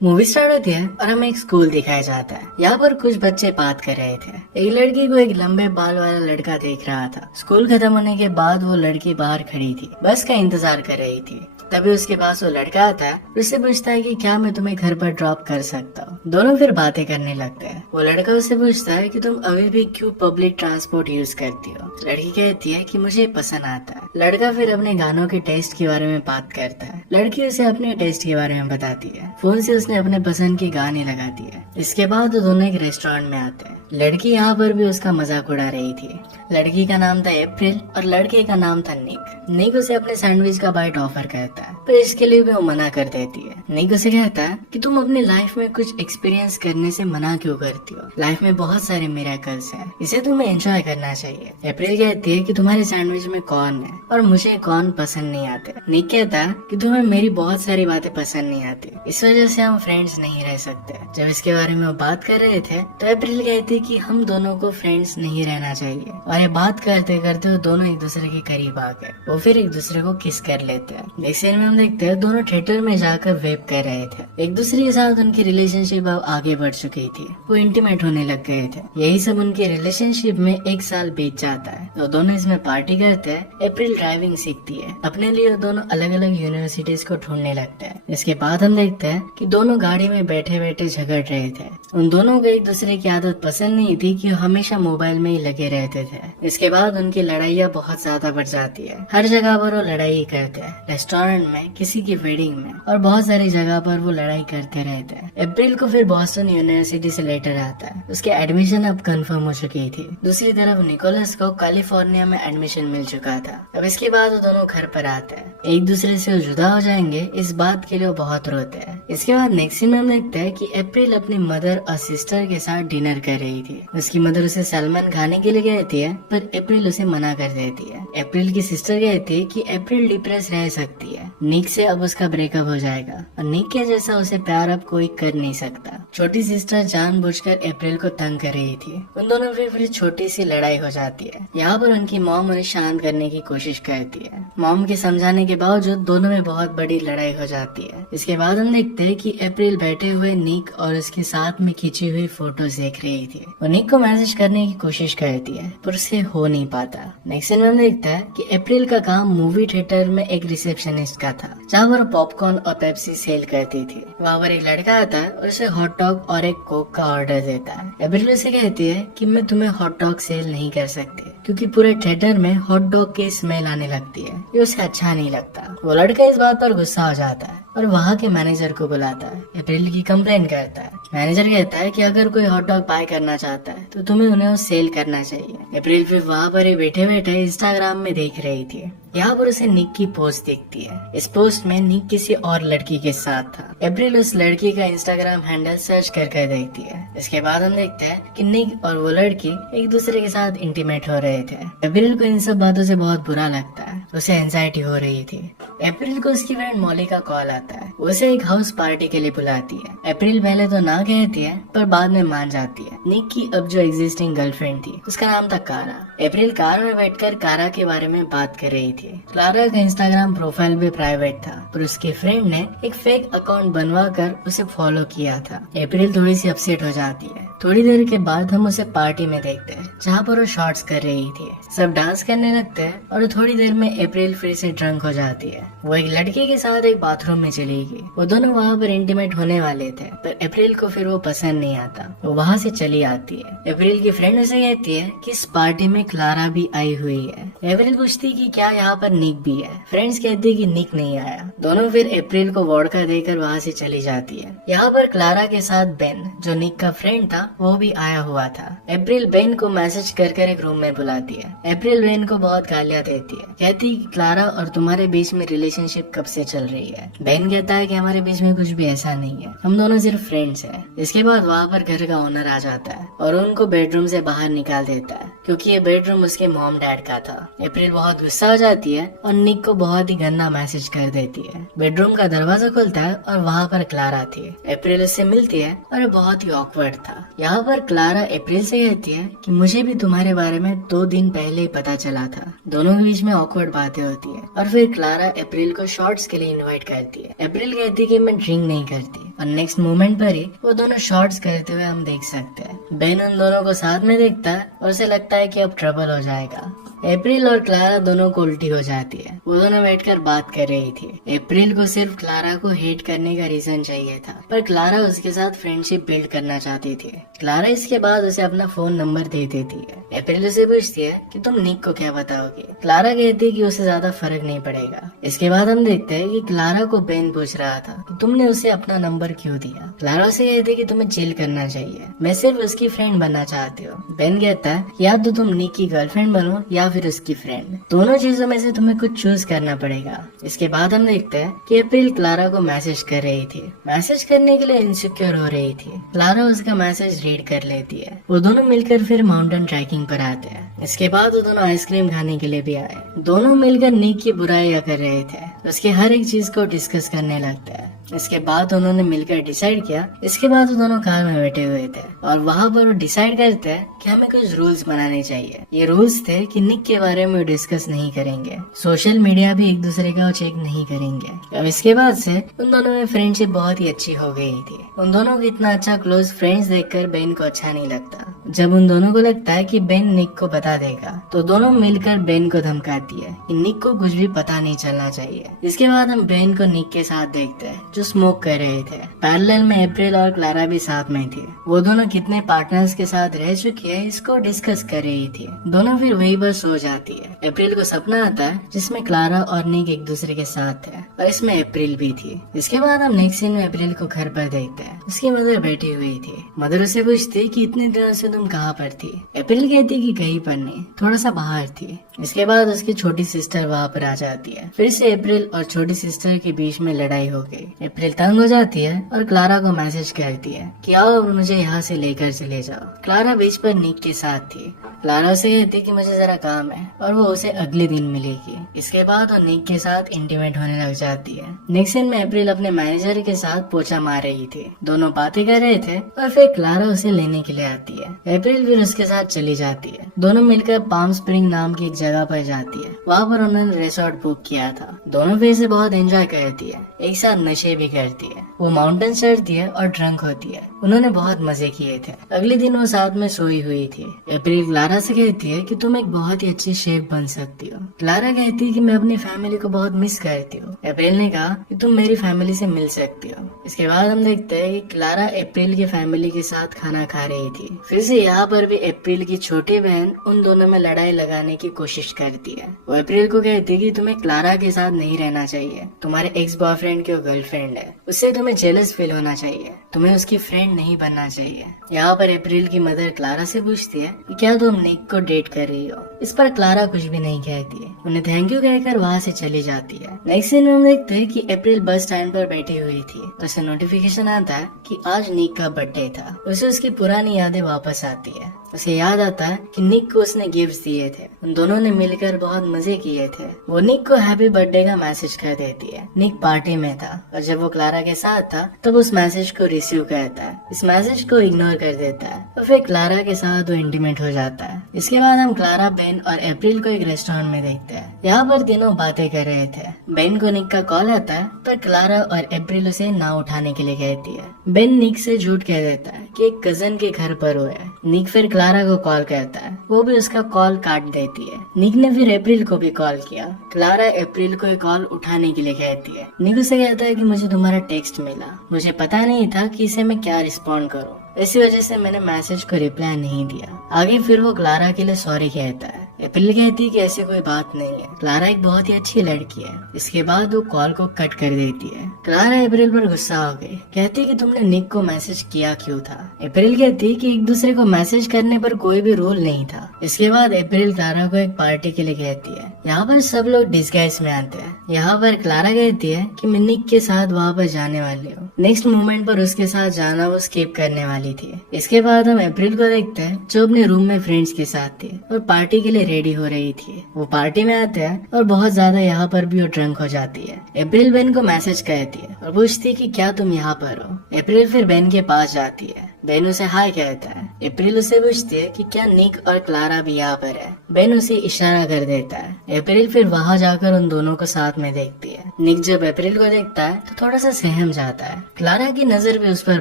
Movie start होती है और हमें एक स्कूल दिखाया जाता है। यहाँ पर कुछ बच्चे बात कर रहे थे। एक लड़की को एक लंबे बाल वाला लड़का देख रहा था। स्कूल खत्म होने के बाद वो लड़की बाहर खड़ी थी, बस का इंतजार कर रही थी। तभी उसके पास वो लड़का आता है, उससे पूछता है कि क्या मैं तुम्हें घर पर ड्रॉप कर सकता हूँ। दोनों फिर बातें करने लगते हैं। वो लड़का उससे पूछता है कि तुम अभी भी क्यों पब्लिक ट्रांसपोर्ट यूज करती हो। लड़की कहती है कि मुझे पसंद आता है। लड़का फिर अपने गानों के टेस्ट के बारे में बात करता है। लड़की उसे अपने टेस्ट के बारे में बताती है। फोन से उसने अपने पसंद के गाने लगाती है। इसके बाद वो दोनों एक रेस्टोरेंट में आते हैं। लड़की यहाँ पर भी उसका मजाक उड़ा रही थी। लड़की का नाम था अप्रैल और लड़के का नाम था निक। निक उसे अपने सैंडविच का बाइट ऑफर करता है, पर इसके लिए भी वो मना कर देती है। निक उसे कहता है कि तुम अपनी लाइफ में कुछ एक्सपीरियंस करने से मना क्यों करती हो। लाइफ में बहुत सारे मिरेकल्स हैं, इसे तुम्हें एंजॉय करना चाहिए। अप्रैल कहती है कि तुम्हारे सैंडविच में कॉर्न है और मुझे कॉर्न पसंद नहीं आते। निक कहता है कि तुम्हें मेरी बहुत सारी बातें पसंद नहीं आती, इस वजह से हम फ्रेंड्स नहीं रह सकते। जब इसके बारे में वो बात कर रहे थे तो अप्रैल कहती कि हम दोनों को फ्रेंड्स नहीं रहना चाहिए, और ये बात करते करते वो दोनों एक दूसरे के करीब आ गए। वो फिर एक दूसरे को किस कर लेते हैं। नेक्स्ट सीन में हम देखते हैं दोनों थिएटर में जाकर वेब कर रहे थे। एक दूसरे के साथ उनकी रिलेशनशिप अब आगे बढ़ चुकी थी, वो इंटीमेट होने लग गए थे। यही सब उनकी रिलेशनशिप में एक साल बीत जाता है। तो दोनों इसमें पार्टी करते हैं। अप्रैल ड्राइविंग सीखती है। अपने लिए वो दोनों अलग अलग यूनिवर्सिटीज को ढूंढने लगते हैं। इसके बाद हम देखते हैं कि दोनों गाड़ी में बैठे बैठे झगड़ रहे थे। उन दोनों को एक दूसरे की आदत पसंद नहीं थी कि हमेशा मोबाइल में ही लगे रहते थे। इसके बाद उनकी लड़ाइयाँ बहुत ज्यादा बढ़ जाती है। हर जगह पर वो लड़ाई करते हैं, रेस्टोरेंट में, किसी की वेडिंग में, और बहुत सारी जगह पर वो लड़ाई करते रहते हैं। अप्रैल को फिर बॉस्टन यूनिवर्सिटी से लेटर आता है। उसके एडमिशन अब कंफर्म हो चुकी थी। दूसरी तरफ निकोलस को कैलिफोर्निया में एडमिशन मिल चुका था। अब इसके बाद वो दोनों घर पर आते हैं। एक दूसरे से वो जुदा हो जाएंगे, इस बात के लिए वो बहुत रोते हैं। इसके बाद नेक्स्ट सीन में हम देखते हैं कि अप्रैल अपनी मदर और सिस्टर के साथ डिनर कर रही थी। उसकी मदर उसे सैल्मन खाने के लिए कहती है, पर अप्रैल उसे मना कर देती है। अप्रैल की सिस्टर कहती है कि अप्रैल डिप्रेस रह सकती है, निक से अब उसका ब्रेकअप हो जाएगा और निक के जैसा उसे प्यार अब कोई कर नहीं सकता। छोटी सिस्टर जानबूझकर अप्रैल को तंग कर रही थी। उन दोनों में फिर छोटी सी लड़ाई हो जाती है। यहाँ पर उनकी मॉम उन्हें शांत करने की कोशिश करती है। मॉम के समझाने के बावजूद दोनों में बहुत बड़ी लड़ाई हो जाती है। इसके बाद हम देखते हैं कि अप्रैल बैठे हुए निक और उसके साथ में खींची हुई फोटोज देख रही थी। वो निक को मैसेज करने की कोशिश करती है, पर उससे हो नहीं पाता। नेक्स्ट सीन में हम देखते हैं कि अप्रैल का काम मूवी थिएटर में एक रिसेप्शनिस्ट का था, जहाँ पर पॉपकॉर्न और पेप्सी सेल करती थी। वहाँ पर एक लड़का आता है और उसे हॉट डॉग और एक कोक का ऑर्डर देता है। अप्रैल उसे कहती है कि मैं तुम्हें हॉट डॉग सेल नहीं कर सकती, क्योंकि पूरे थिएटर में हॉट डॉग की स्मेल आने लगती है, ये उसे अच्छा नहीं लगता। वो लड़का इस बात पर गुस्सा हो जाता है और वहाँ के मैनेजर को बुलाता है। अप्रैल की कंप्लेंट करता है। मैनेजर कहता है कि अगर कोई हॉट डॉग बाय करना चाहता है तो तुम्हें उन्हें सेल करना चाहिए। अप्रैल फिर वहाँ पर ही बैठे बैठे इंस्टाग्राम में देख रही थी। यहाँ पर उसे निक की पोस्ट दिखती है। इस पोस्ट में निक किसी और लड़की के साथ था। अप्रैल उस लड़की का इंस्टाग्राम हैंडल सर्च कर देखती है। इसके बाद हम देखते हैं कि निक और वो लड़की एक दूसरे के साथ इंटीमेट हो रहे थे। अप्रैल को इन सब बातों से बहुत बुरा लगता है, उसे एंजाइटी हो रही थी। अप्रैल को उसकी फ्रेंड मॉली का कॉल आता है। उसे एक हाउस पार्टी के लिए बुलाती है। अप्रैल पहले तो ना कहती है, पर बाद में मान जाती है। निक की अब जो एग्जिस्टिंग गर्लफ्रेंड थी उसका नाम था कारा। अप्रैल कार में बैठकर कारा के बारे में बात कर रही थी। क्लारा का इंस्टाग्राम प्रोफाइल भी प्राइवेट था, पर उसके फ्रेंड ने एक फेक अकाउंट बनवा कर उसे फॉलो किया था। अप्रैल थोड़ी सी अपसेट हो जाती है। थोड़ी देर के बाद हम उसे पार्टी में देखते हैं, जहाँ पर वो शॉर्ट्स कर रही थी। सब डांस करने लगते हैं और थोड़ी देर में अप्रैल फिर से ड्रंक हो जाती है। वो एक लड़के के साथ एक बाथरूम में चली गई। वो दोनों वहाँ पर इंटीमेट होने वाले थे, पर अप्रैल को फिर वो पसंद नहीं आता। वो वहाँ से चली आती है। अप्रैल की फ्रेंड उसे कहती है कि इस पार्टी में क्लारा भी आई हुई है। अप्रैल पूछती कि क्या यहाँ पर निक भी है। फ्रेंड्स कहती कि निक नहीं आया। दोनों फिर अप्रैल को वोडका देकर वहाँ से चली जाती है। यहाँ पर क्लारा के साथ बेन, जो निक का फ्रेंड था, वो भी आया हुआ था। अप्रैल बेन को मैसेज कर एक रूम में बुलाती है। अप्रैल बेन को बहुत गालियाँ देती है, कहती कि क्लारा और तुम्हारे बीच में रिलेशनशिप कब से चल रही है। बेन कहता है कि हमारे बीच में कुछ भी ऐसा नहीं है, हम दोनों सिर्फ फ्रेंड्स हैं। इसके बाद वहाँ पर घर का ओनर आ जाता है और उनको बेडरूम से बाहर निकाल देता है, क्योंकि ये बेडरूम उसके मॉम डैड का था। अप्रैल बहुत गुस्सा हो जाती है और निक को बहुत ही गंदा मैसेज कर देती है। बेडरूम का दरवाजा खुलता है और वहाँ पर क्लारा थी। अप्रैल उससे मिलती है और बहुत ही ऑकवर्ड था। यहाँ पर क्लारा अप्रैल से कहती है कि मुझे भी तुम्हारे बारे में 2 दिन पहले ही पता चला था। दोनों के बीच में ऑकवर्ड बातें होती है और फिर क्लारा अप्रैल को शॉर्ट्स के लिए इनवाइट करती है। अप्रैल कहती है कि मैं ड्रिंक नहीं करती और नेक्स्ट मोमेंट पर ही वो दोनों शॉर्ट्स करते हुए हम देख सकते हैं। बेन उन दोनों को साथ में देखता है और उसे लगता है कि अब ट्रबल हो जाएगा। अप्रैल और क्लारा दोनों को उल्टी हो जाती है। वो दोनों बैठकर बात कर रही थी। अप्रैल को सिर्फ क्लारा को हेट करने का रीजन चाहिए था, पर क्लारा उसके साथ फ्रेंडशिप बिल्ड करना चाहती थी। क्लारा इसके बाद उसे अपना फोन नंबर दे देती है। अप्रैल उसे पूछती है कि तुम निक को क्या बताओगे। क्लारा कहती है कि उसे ज्यादा फर्क नहीं पड़ेगा। इसके बाद हम देखते हैं कि क्लारा को बेन पूछ रहा था कि तुमने उसे अपना नंबर क्यों दिया। क्लारा उसे कहती है कि तुम्हें चिल करना चाहिए, मैं सिर्फ उसकी फ्रेंड बनना चाहती हूँ। बेन कहता है या तो तुम निक की गर्लफ्रेंड बनो या फिर उसकी फ्रेंड, दोनों चीजों में से तुम्हें कुछ चूज करना पड़ेगा। इसके बाद हम देखते हैं कि अप्रैल क्लारा को मैसेज कर रही थी। मैसेज करने के लिए इनसिक्योर हो रही थी। क्लारा उसका मैसेज रीड कर लेती है। वो दोनों मिलकर फिर माउंटेन ट्रैकिंग पर आते हैं। इसके बाद वो दोनों आइसक्रीम खाने के लिए भी आए। दोनों मिलकर निक की बुराई कर रहे थे, उसके हर एक चीज को डिस्कस करने लगते हैं। इसके बाद उन्होंने मिलकर डिसाइड किया। इसके बाद वो दोनों कार में बैठे हुए थे और वहाँ पर वो डिसाइड करते हैं कि हमें कुछ रूल्स बनाने चाहिए। ये रूल्स थे कि निक के बारे में डिस्कस नहीं करेंगे, सोशल मीडिया भी एक दूसरे का चेक नहीं करेंगे। अब इसके बाद से उन दोनों में फ्रेंडशिप बहुत ही अच्छी हो गई थी। उन दोनों को इतना अच्छा क्लोज फ्रेंड्स देखकर बेन को अच्छा नहीं लगता। जब उन दोनों को लगता है कि बेन निक को बता देगा तो दोनों मिलकर बेन को धमकाती है कि निक को कुछ भी पता नहीं चलना चाहिए। इसके बाद हम बेन को निक के साथ देखते हैं जो स्मोक कर रहे थे। पैरेलल में अप्रैल और क्लारा भी साथ में थी। वो दोनों कितने पार्टनर्स के साथ रह चुकी है इसको डिस्कस कर रही थी। दोनों फिर वहीं पर सो जाती है। अप्रैल को सपना आता है जिसमें क्लारा और निक एक दूसरे के साथ है और इसमें अप्रैल भी थी। इसके बाद हम नेक्स्ट सीन में अप्रैल को घर पर देखते हैं। उसकी मदर बैठी हुई थी। मदर उसे पूछती कि इतने दिनों से तुम कहाँ पर थी। अप्रैल कहती कि कहीं पर नहीं, थोड़ा सा बाहर थी। इसके बाद उसकी छोटी सिस्टर वहाँ पर आ जाती है। फिर से अप्रैल और छोटी सिस्टर के बीच में लड़ाई हो गई। अप्रैल तंग हो जाती है और क्लारा को मैसेज करती है कि आओ मुझे यहाँ से लेकर चले जाओ। क्लारा बीच पर निक के साथ थी। क्लारा उसे कहती कि मुझे जरा काम है और वो उसे अगले दिन मिलेगी। इसके बाद वो निक के साथ इंटीमेट होने लग जाती है। नेक्स्ट सीन में अप्रैल अपने मैनेजर के साथ पोछा मार रही थी। दोनों बातें कर रहे थे और फिर क्लारा उसे लेने के लिए आती है। अप्रैल फिर उसके साथ चली जाती है। दोनों मिलकर पाम स्प्रिंग नाम की एक जगह पर जाती है। वहाँ पर उन्होंने रिसोर्ट बुक किया था। दोनों फिर से बहुत एंजॉय करती है, एक साथ नशे भी करती है। वो माउंटेन चढ़ती है और ड्रंक होती है। उन्होंने बहुत मजे किए थे। अगले दिन वो साथ में सोई हुई थी। अप्रैल क्लारा से कहती है कि तुम एक बहुत ही अच्छी शेफ बन सकती हो। क्लारा कहती है कि मैं अपनी फैमिली को बहुत मिस करती हूँ। अप्रैल ने कहा कि तुम मेरी फैमिली से मिल सकती हो। इसके बाद हम देखते हैं कि क्लारा अप्रैल की फैमिली के साथ खाना खा रही थी। फिर से यहाँ पर भी अप्रैल की छोटी बहन उन दोनों में लड़ाई लगाने की कोशिश करती है। वो अप्रैल को कहती है कि तुम्हें क्लारा के साथ नहीं रहना चाहिए, तुम्हारे एक्स बॉयफ्रेंड की गर्लफ्रेंड है, उससे तुम्हें जेलस फील होना चाहिए, तुम्हें उसकी फ्रेंड नहीं बनना चाहिए। यहाँ पर अप्रैल की मदर क्लारा से पूछती है कि क्या तुम निक को डेट कर रही हो। इस पर क्लारा कुछ भी नहीं कहती है। उन्हें थैंक यू कहकर वहाँ से चली जाती है। नेक्स्ट सीन में हम देखते हैं कि अप्रैल बस स्टैंड पर बैठी हुई थी तो उसे नोटिफिकेशन आता है कि आज निक का बर्थडे था। उसे उसकी पुरानी यादें वापस आती है। उसे याद आता है कि निक को उसने गिफ्ट्स दिए थे। उन दोनों ने मिलकर बहुत मजे किए थे। वो निक को हैप्पी बर्थडे का मैसेज कर देती है। निक पार्टी में था और जब वो क्लारा के साथ था तब उस मैसेज को रिसीव करता है। इस मैसेज को इग्नोर कर देता है और फिर क्लारा के साथ वो इंटीमेट हो जाता है। इसके बाद हम क्लारा, बेन और अप्रैल को एक रेस्टोरेंट में देखते हैं। यहाँ पर तीनों बातें कर रहे थे। बेन को निक का कॉल आता है पर क्लारा और अप्रैल उसे ना उठाने के लिए कहती है। बेन निक से झूठ कह देता है कि एक कजन के घर पर वो है। निक फिर क्लारा को कॉल करता है, वो भी उसका कॉल काट देती है। निक ने फिर अप्रैल को भी कॉल किया। क्लारा अप्रैल को कॉल उठाने के लिए कहती है। निक उसे कहता है कि मुझे तुम्हारा टेक्स्ट मिला, मुझे पता नहीं था कि इसे मैं क्या रिस्पॉन्ड करूँ, इसी वजह से मैंने मैसेज को रिप्लाई नहीं दिया। आगे फिर वो क्लारा के लिए सॉरी कहता है। अप्रैल कहती है कि ऐसी कोई बात नहीं है, क्लारा एक बहुत ही अच्छी लड़की है। इसके बाद वो कॉल को कट कर देती है। क्लारा अप्रैल पर गुस्सा हो गई, कहती है कि तुमने निक को मैसेज किया क्यों था। अप्रैल कहती है कि एक दूसरे को मैसेज करने पर कोई भी रूल नहीं था। इसके बाद अप्रैल क्लारा को एक पार्टी के लिए कहती है। यहाँ पर सब लोग डिस्गाइज में आते हैं। यहाँ पर क्लारा कहती है कि मैं निक के साथ वहाँ पर जाने वाली हूँ। नेक्स्ट मोमेंट पर उसके साथ जाना वो स्किप करने वाली थी। इसके बाद हम अप्रैल को देखते हैं जो अपने रूम में फ्रेंड्स के साथ थी और पार्टी के लिए रेडी हो रही थी। वो पार्टी में आते हैं और बहुत ज्यादा यहाँ पर भी वो ड्रंक हो जाती है। अप्रैल बेन को मैसेज करती है और पूछती है कि क्या तुम यहाँ पर हो। अप्रैल फिर बेन के पास जाती है। बेन उसे हाय कहता है। अप्रैल उसे पूछती है कि क्या निक और क्लारा भी यहाँ पर है। बेन उसे इशारा कर देता है। अप्रैल फिर वहाँ जाकर उन दोनों को साथ में देखती है। निक जब अप्रैल को देखता है तो थोड़ा सा सहम जाता है। क्लारा की नजर भी उस पर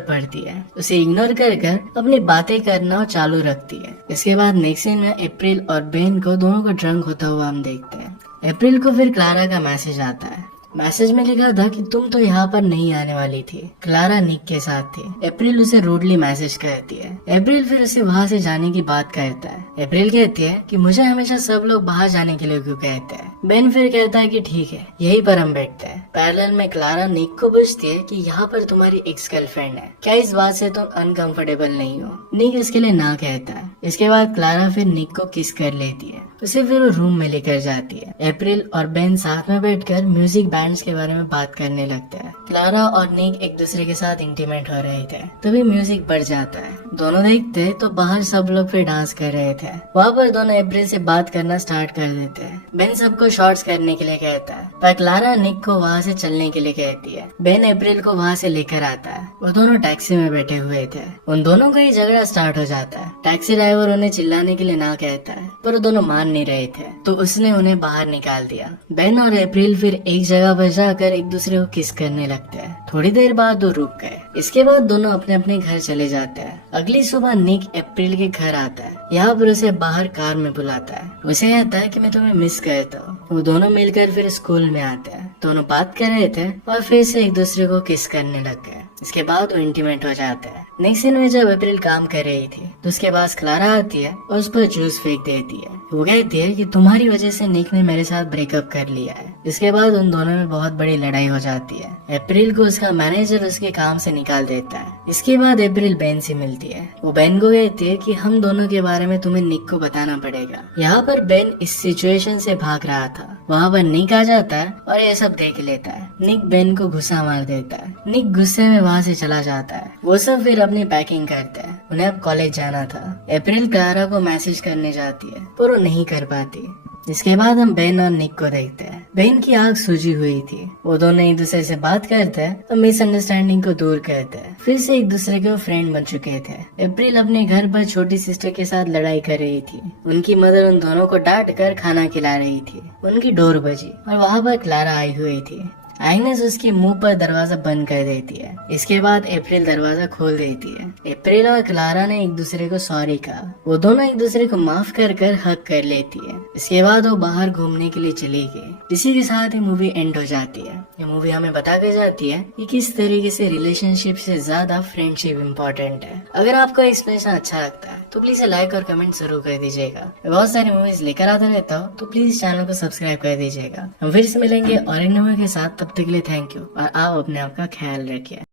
पड़ती है। उसे इग्नोर कर अपनी बातें करना चालू रखती है। इसके बाद नेक्स्ट सीन में अप्रैल और बेन को दोनों को ड्रंक होता हुआ हम देखते हैं। अप्रैल को फिर क्लारा का मैसेज आता है। मैसेज में लिखा था कि तुम तो यहाँ पर नहीं आने वाली थी, क्लारा निक के साथ थी। अप्रैल उसे रूडली मैसेज करती है। अप्रैल फिर उसे वहाँ से जाने की बात करता है। अप्रैल कहती है कि मुझे हमेशा सब लोग बाहर जाने के लिए क्यों कहते हैं। बेन फिर कहता है कि ठीक है, यहीं पर हम बैठते हैं। पैरेलल में क्लारा निक को पूछती है कि यहाँ पर तुम्हारी एक्स गर्लफ्रेंड है, क्या इस बात से तुम अनकंफर्टेबल नहीं हो। निक इसके लिए ना कहता है। इसके बाद क्लारा फिर निक को किस कर लेती है। उसे फिर वो रूम में लेकर जाती है। अप्रैल और बेन साथ में बैठकर म्यूजिक बैंड्स के बारे में बात करने लगते हैं। क्लारा और निक एक दूसरे के साथ इंटीमेट हो रहे थे। तभी म्यूजिक बढ़ जाता है। दोनों देखते तो बाहर सब लोग फिर डांस कर रहे थे। वहाँ पर दोनों अप्रैल से बात करना स्टार्ट कर देते हैं। बेन सबको शॉर्ट्स करने के लिए कहता है, पर क्लारा निक को वहाँ से चलने के लिए कहती है। बेन अप्रैल को वहाँ से लेकर आता है। वो दोनों टैक्सी में बैठे हुए थे। उन दोनों का ही झगड़ा स्टार्ट हो जाता है। टैक्सी ड्राइवर उन्हें चिल्लाने के लिए ना कहता है, पर वो दोनों मान नहीं रहे थे, तो उसने उन्हें बाहर निकाल दिया। बेन और अप्रैल फिर एक जगह पर जाकर एक दूसरे को किस करने लगते हैं। थोड़ी देर बाद वो रुक गए। इसके बाद दोनों अपने अपने घर चले जाते हैं। अगली सुबह निक अप्रैल के घर आता है। यहाँ पर उसे बाहर कार में बुलाता है। उसे कहता है कि मैं तुम्हें मिस करता हूँ। वो दोनों मिलकर फिर स्कूल में आते हैं। दोनों बात कर रहे थे और फिर से एक दूसरे को किस करने लग गए। इसके बाद वो इंटीमेट हो जाते हैं। नेक्स्ट सीन में जब अप्रैल काम कर रही थी तो उसके पास क्लारा आती है और उस पर जूस फेंक देती है। वो कहती है कि तुम्हारी वजह से निक ने मेरे साथ ब्रेकअप कर लिया है। इसके बाद उन दोनों में बहुत बड़ी लड़ाई हो जाती है। अप्रैल को उसका मैनेजर उसके काम से निकाल देता है। इसके बाद अप्रैल बेन से मिलती है। वो बेन को कहती है कि हम दोनों के बारे में तुम्हें निक को बताना पड़ेगा। यहाँ पर बेन इस सिचुएशन से भाग रहा था। वहाँ पर निक आ जाता है और ये सब देख लेता है। निक बेन को गुस्सा मार देता है। निक गुस्से में वहाँ से चला जाता है। वो सब फिर अपनी पैकिंग करते हैं। उन्हें अब कॉलेज जाना था। अप्रैल क्लारा को मैसेज करने जाती है पर वो नहीं कर पाती। इसके बाद हम बेन और निक को देखते हैं। बेन की आंख सूजी हुई थी। वो दोनों एक दूसरे से बात करते हैं और मिसअंडरस्टैंडिंग को दूर करते हैं। फिर से एक दूसरे के फ्रेंड बन चुके थे। अप्रैल अपने घर पर छोटी सिस्टर के साथ लड़ाई कर रही थी। उनकी मदर उन दोनों को डांट कर खाना खिला रही थी। उनकी डोर बजी और वहाँ पर क्लारा आई हुई थी। आइनेस उसके मुंह पर दरवाजा बंद कर देती है। इसके बाद अप्रैल दरवाजा खोल देती है। अप्रैल और क्लारा ने एक दूसरे को सॉरी कहा। वो दोनों एक दूसरे को माफ कर हक कर लेती है। इसके बाद वो बाहर घूमने के लिए चली गई। इसी के साथ ही मूवी एंड हो जाती है। ये मूवी हमें बता कर जाती है कि किस तरीके से रिलेशनशिप से ज्यादा फ्रेंडशिप इम्पोर्टेंट है। अगर आपको एक्सप्लेनेशन अच्छा लगता है तो प्लीज लाइक और कमेंट जरूर कर दीजिएगा। मैं बहुत सारी मूवीज लेकर आता रहता हूँ, तो प्लीज चैनल को सब्सक्राइब कर दीजिएगा। हम फिर से मिलेंगे और एक मूवी के साथ। तब तक के लिए थैंक यू और आप अपने आप का ख्याल रखिए।